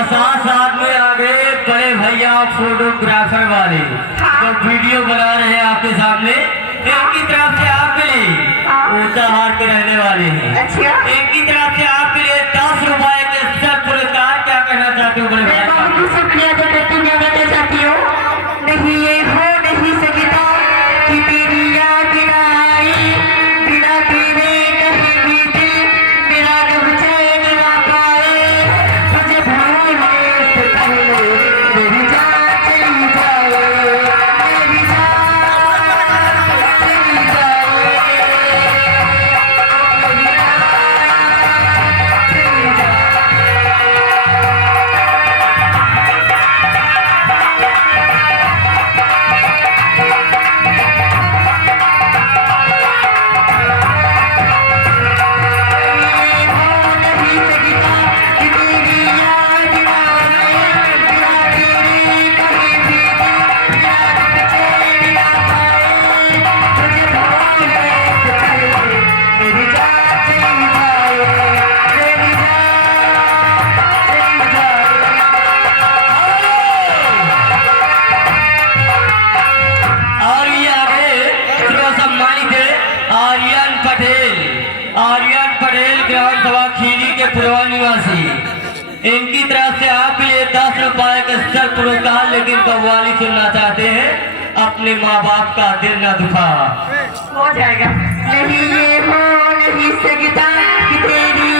और साथ साथ में आगे बड़े भैया फोटोग्राफर वाले जो वीडियो बना रहे हैं आपके सामने, इनकी तरफ से आपके लिए ऊंचाहार के रहने वाले हैं। अच्छा, इनकी तरफ से आपके लिए 10 रुपए के सब पुरस्कार। क्या कहना चाहते हो बड़े मैं भाई? बहुत शुक्रिया अदा चाहती हूँ। नहीं ये हो नहीं सकता कि तेरी याद ना आई, बिना तेरे कहीं बीते मेरा कब चैन ना पाए। तुझे भूलने से पहले मेरी जान चली जाए, मेरी जान चली जाए, मेरी जान चली जाए। आर्यन पटेल ग्राम सभा खीरी के पुरवा निवासी, इनकी तरफ से आपके लिए 10 रुपए का सर पुरस्कार। लेकिन कव्वाली सुनना चाहते हैं, अपने माँ बाप का दिल न दुखा। हो जाएगा। नहीं ये हो नहीं सकता कि तेरी